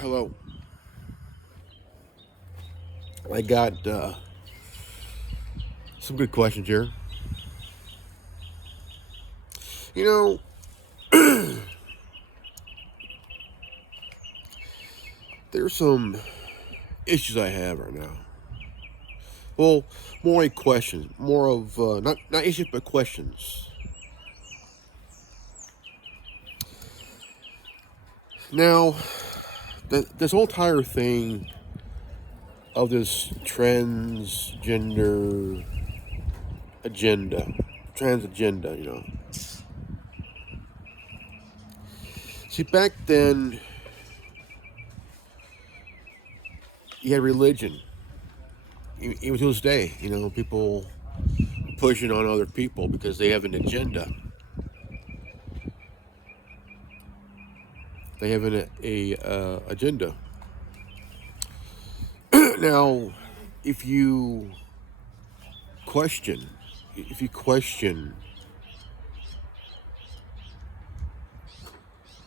Hello. I got some good questions here. You know, there's some issues I have right now. Well, more like questions, more of not issues but questions. Now, this whole entire thing of this transgender agenda, trans agenda, See, back then, you had religion. Even to this day, people pushing on other people because they have an agenda. They have a agenda. Now, if you question, if you question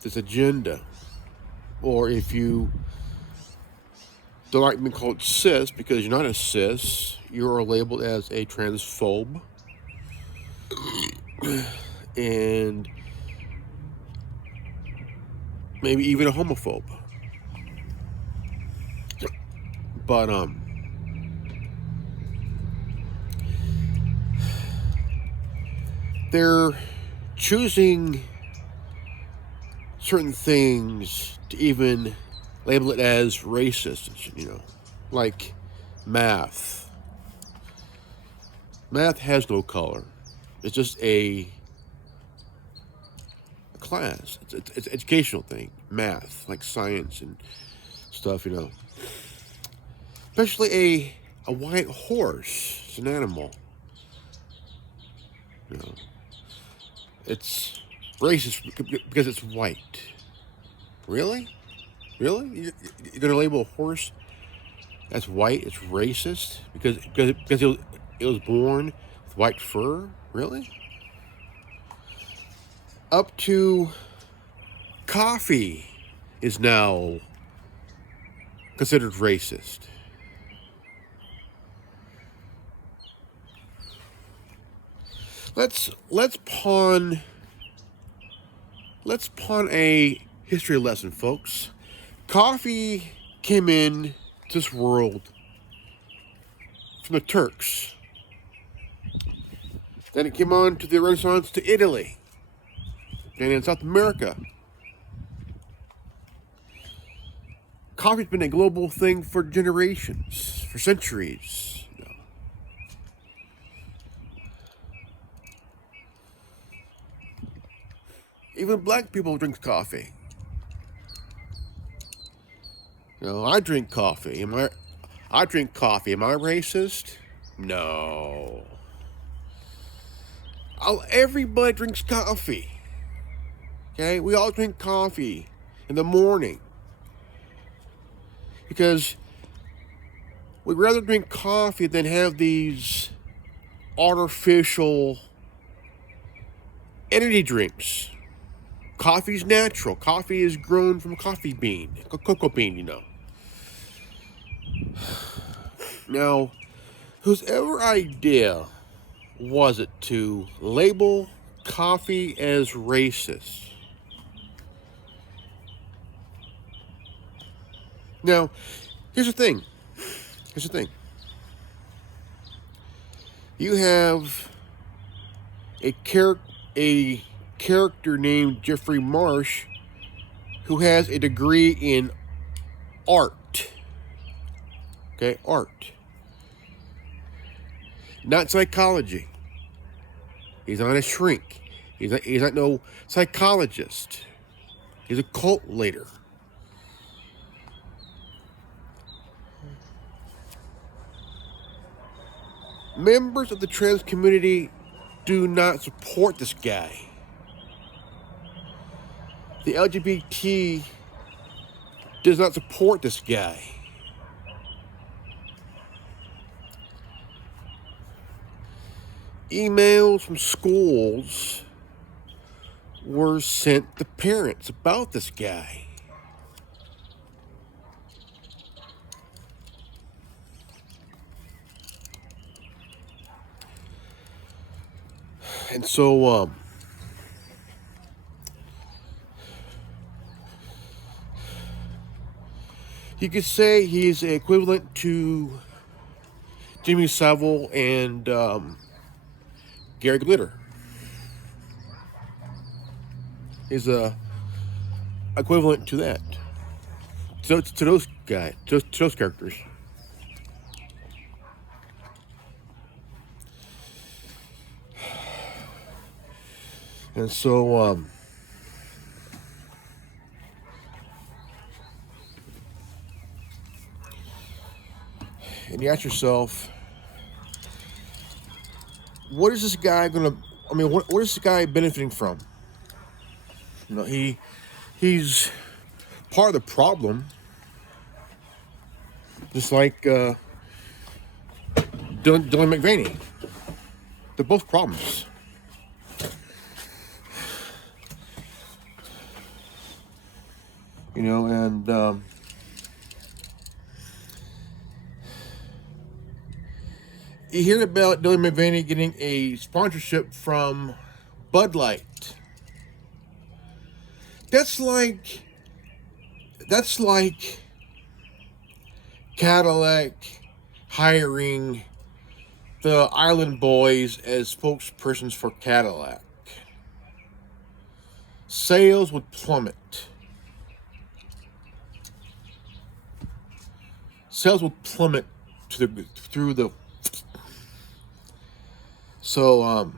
this agenda, or if you don't like being called cis because you're not a cis, you are labeled as a transphobe, and maybe even a homophobe. But they're choosing certain things to even label it as racist, like math. Math has no color. It's just a class. It's an educational thing. Math, like science and stuff, Especially a white horse. It's an animal. You know. It's racist because it's white. Really? Really? You're gonna label a horse as white? It's racist because it was born with white fur? Really? Up to coffee is now considered racist. Let's pawn a history lesson, folks. Coffee came in to this world from the Turks. Then it came on to the Renaissance to Italy. Then in South America. Coffee's been a global thing for generations, for centuries. Even black people drink coffee. I drink coffee. I drink coffee. Am I racist? No. Everybody drinks coffee. Okay? We all drink coffee in the morning. Because we'd rather drink coffee than have these artificial energy drinks. Coffee's natural. Coffee is grown from a coffee bean, a cocoa bean, Now, whose ever idea was it to label coffee as racist? Now, here's the thing. You have a character named Jeffrey Marsh who has a degree in art. Okay, art. Not psychology. He's not a shrink. He's not no psychologist. He's a cult leader. Members of the trans community do not support this guy. The LGBT does not support this guy. Emails from schools were sent to parents about this guy. And so, you could say he's equivalent to Jimmy Savile and Gary Glitter. He's equivalent to that. So to those guys, to those characters. And so, and you ask yourself, what is this guy gonna? I mean, what is this guy benefiting from? You know, he's part of the problem, just like Dylan McVaney. They're both problems. You know, and you hear about Dylan McVaney getting a sponsorship from Bud Light. That's like Cadillac hiring the Island Boys as spokespersons for Cadillac. Sales would plummet. Sales would plummet through the. So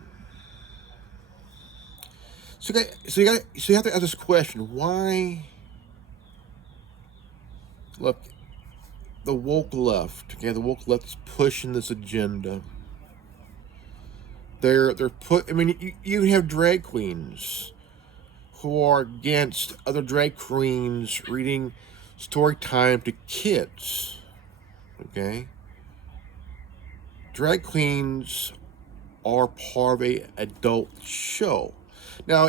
you have to ask this question: why? Look, the woke left. Okay, the woke left is pushing this agenda. They're put. I mean, you have drag queens who are against other drag queens reading story time to kids. Okay, drag queens are part of a adult show. Now,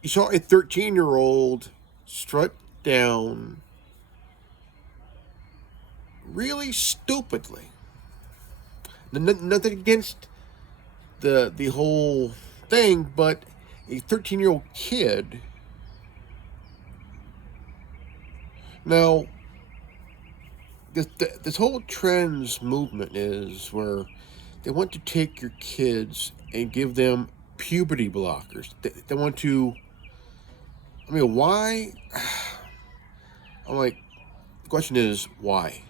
you saw a 13-year-old strut down really stupidly. Nothing against the whole thing, but a 13-year-old kid. Now, this whole trans movement is where they want to take your kids and give them puberty blockers. They want to. I mean, why? I'm like, the question is why?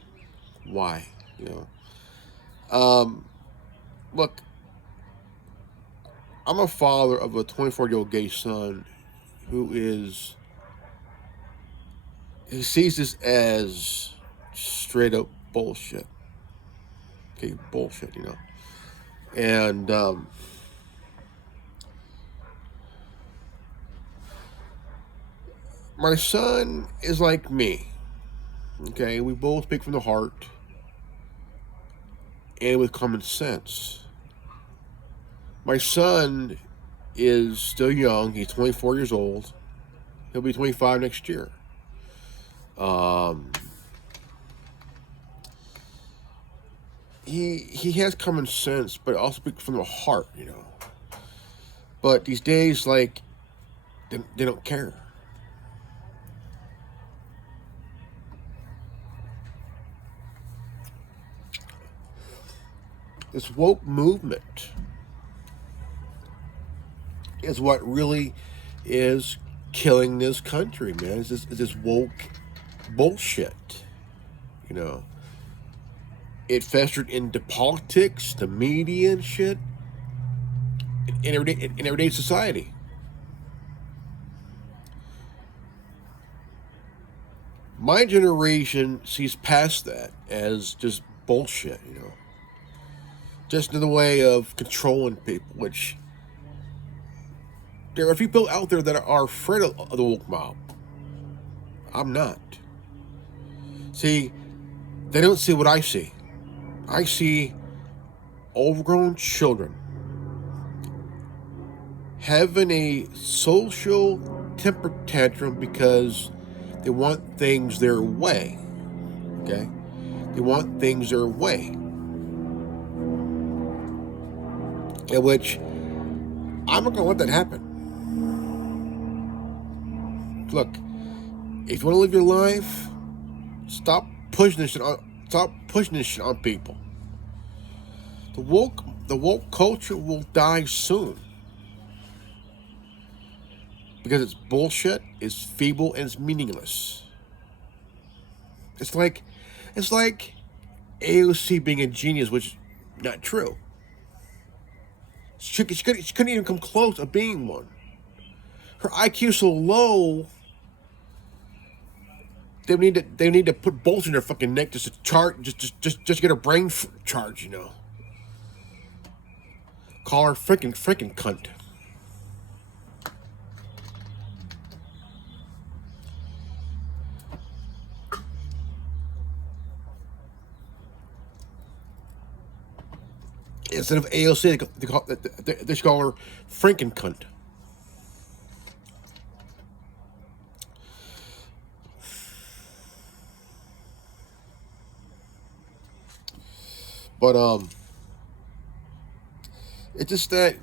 Why? You know. Look, I'm a father of a 24-year-old gay son who is. He sees this as straight up bullshit. Okay, bullshit, you know. And my son is like me. Okay, we both speak from the heart and with common sense. My son is still young. He's 24 years old. He'll be 25 next year. He has common sense, but also speaks from the heart, you know. But these days, like, they don't care. This woke movement is what really is killing this country, man. Is this woke bullshit, you know. It festered into politics, the media, and shit, in everyday society. My generation sees past that as just bullshit, you know. Just another way of controlling people, which there are a few people out there that are afraid of the woke mob. I'm not. See, they don't see what I see. I see overgrown children having a social temper tantrum because they want things their way. Okay? They want things their way. In which I'm not going to let that happen. Look, if you want to live your life, stop pushing this shit on. Stop pushing this shit on people. The woke culture will die soon because it's bullshit, it's feeble, and it's meaningless. It's like AOC being a genius, which is not true. She couldn't even come close to being one. Her IQ is so low. They need to put bolts in their fucking neck just to just get her brain charged, you know. Call her freaking cunt. Instead of AOC, they should call her Franken cunt. But it's just that,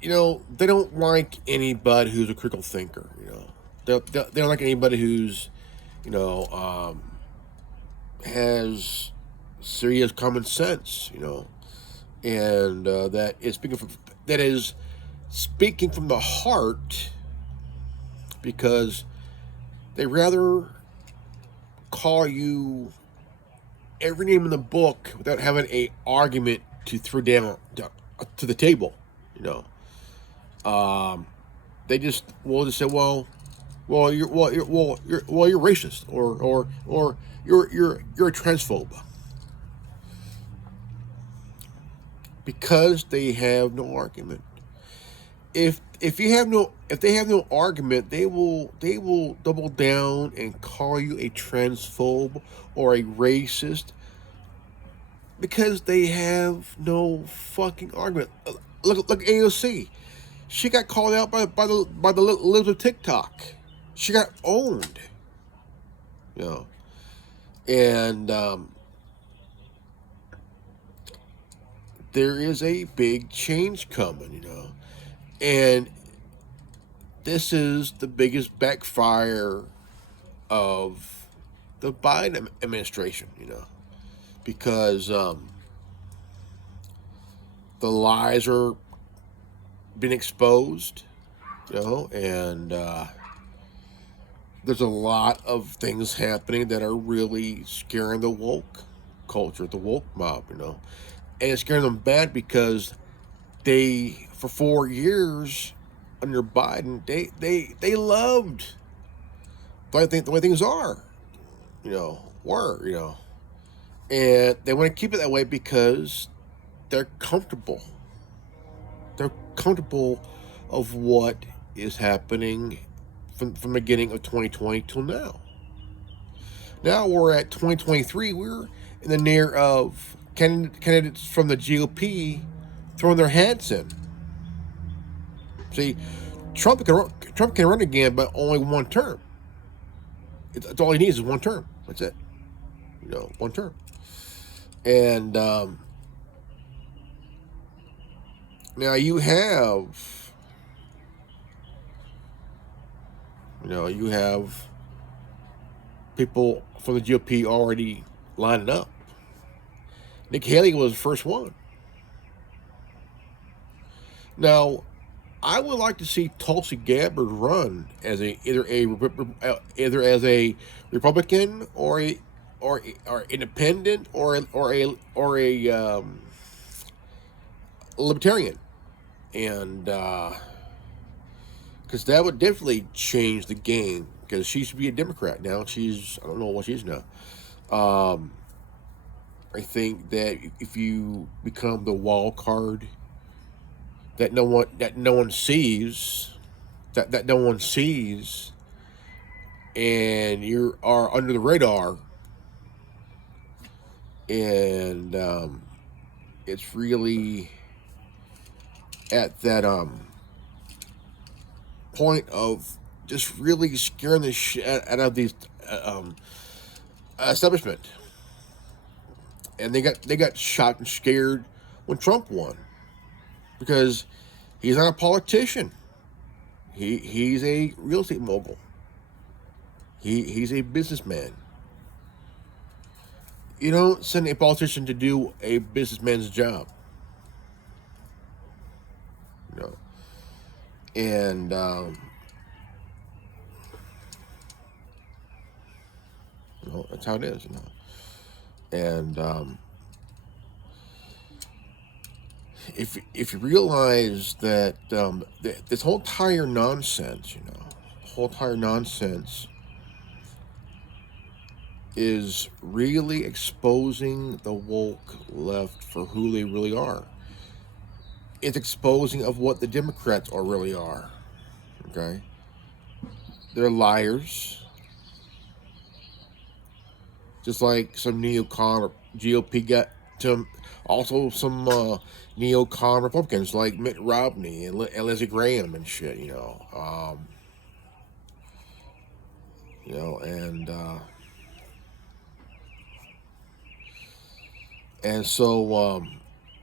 you know, they don't like anybody who's a critical thinker. You know, they don't like anybody who's, you know, has serious common sense. You know, and that is speaking from the heart, because they rather call you every name in the book without having a argument to throw down to the table. You know, they just will just say, well, you're racist, or you're a transphobe, because they have no argument. If they have no argument, they will double down and call you a transphobe or a racist, because they have no fucking argument. Look AOC. She got called out by the libs of TikTok. She got owned. You know. And there is a big change coming, you know. And this is the biggest backfire of the Biden administration, you know, because the lies are being exposed, you know, and there's a lot of things happening that are really scaring the woke culture, the woke mob, you know, and it's scaring them bad because they, for 4 years under Biden, they loved the way things are, you know, you know, and they want to keep it that way because they're comfortable. They're comfortable of what is happening from the beginning of 2020 till now. Now we're at 2023. We're in the near of candidates from the GOP throwing their hats in. See, Trump can run again, but only one term. It's all he needs is one term. That's it. You know, one term. And now you have people from the GOP already lining up. Nikki Haley was the first one. Now, I would like to see Tulsi Gabbard run as either as a Republican or independent or a libertarian, and because that would definitely change the game. Because she should be a Democrat now. I don't know what she is now. I think that if you become the wild card that no one sees, and you are under the radar, and it's really at that point of just really scaring the shit out of these establishment. And they got shocked and scared when Trump won, because He's not a politician. He's a real estate mogul. He's a businessman. You don't send a politician to do a businessman's job. You know, and that's how it is. And if you realize that this whole entire nonsense, is really exposing the woke left for who they really are. It's exposing of what the Democrats really are. Okay, they're liars, just like some neocon GOP got to. Also, some neocon Republicans like Mitt Romney and Lindsey Graham and shit. And so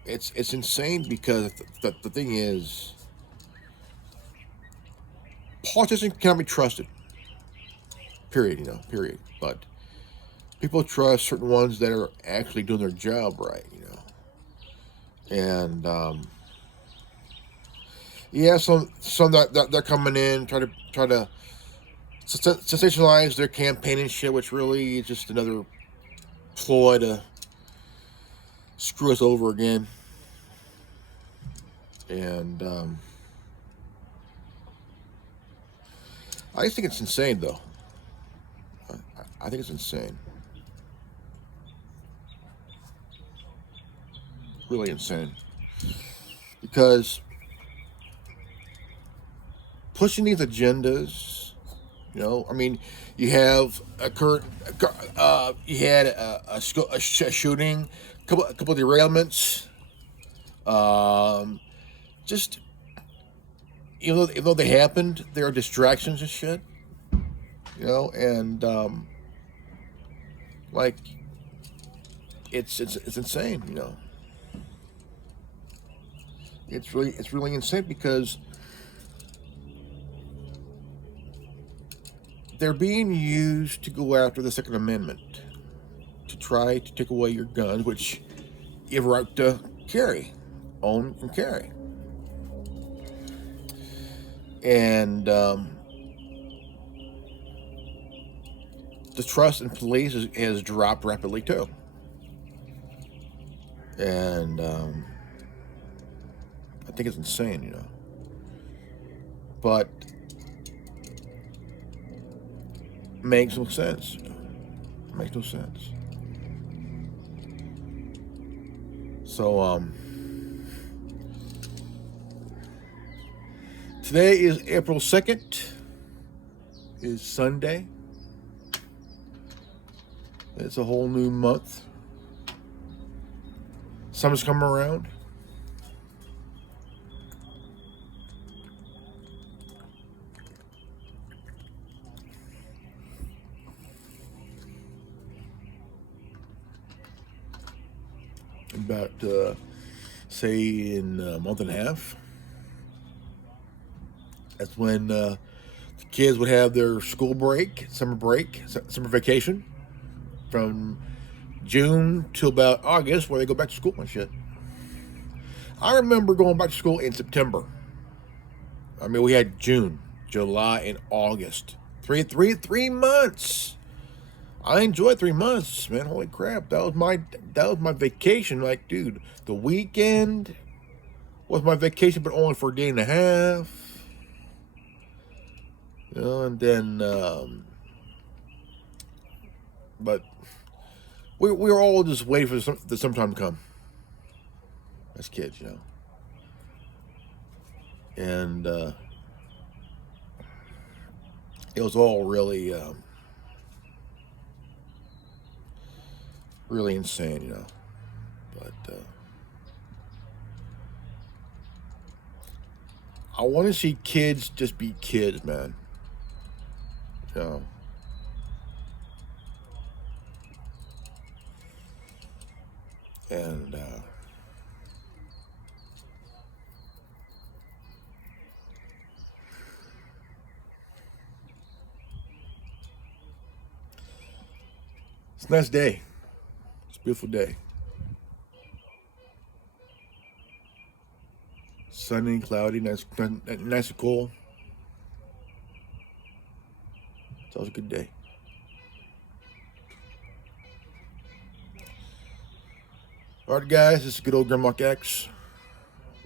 it's insane because the thing is, politicians cannot be trusted. Period. Period. But people trust certain ones that are actually doing their job right. And yeah, some that they're coming in try to sensationalize their campaign and shit, which really is just another ploy to screw us over again. And I just think it's insane, though. I think it's insane. Really insane. Because pushing these agendas, I mean, you have you had a shooting, a couple of derailments, just even though they happened, there are distractions and shit, and like it's insane, It's really insane because they're being used to go after the Second Amendment, to try to take away your guns, which you have a right to own and carry. And the trust in police has dropped rapidly too. And I think it's insane, But makes no sense. Makes no sense. So today is April 2nd. Is Sunday. It's a whole new month. Summer's coming around. About, say, in a month and a half. That's when the kids would have their school break, summer vacation, from June till about August, where they go back to school and shit. I remember going back to school in September. I mean, we had June, July, and August. Three months. I enjoyed 3 months, man. Holy crap. That was my vacation. Like, dude, the weekend was my vacation, but only for a day and a half. And then, but we were all just waiting for the summertime to come as kids, And it was all really, really insane, But I want to see kids just be kids, man. And It's a nice day. It's a beautiful day. Sunny, cloudy, nice and cool. It's always a good day. Alright guys, this is good old Grimlock X.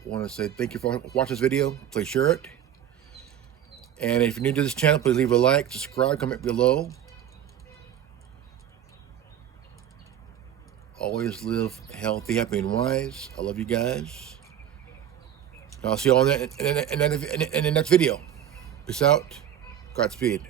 I want to say thank you for watching this video. Please share it. And if you're new to this channel, please leave a like, subscribe, comment below. Always live healthy, happy, and wise. I love you guys. And I'll see you all in the next video. Peace out. Godspeed.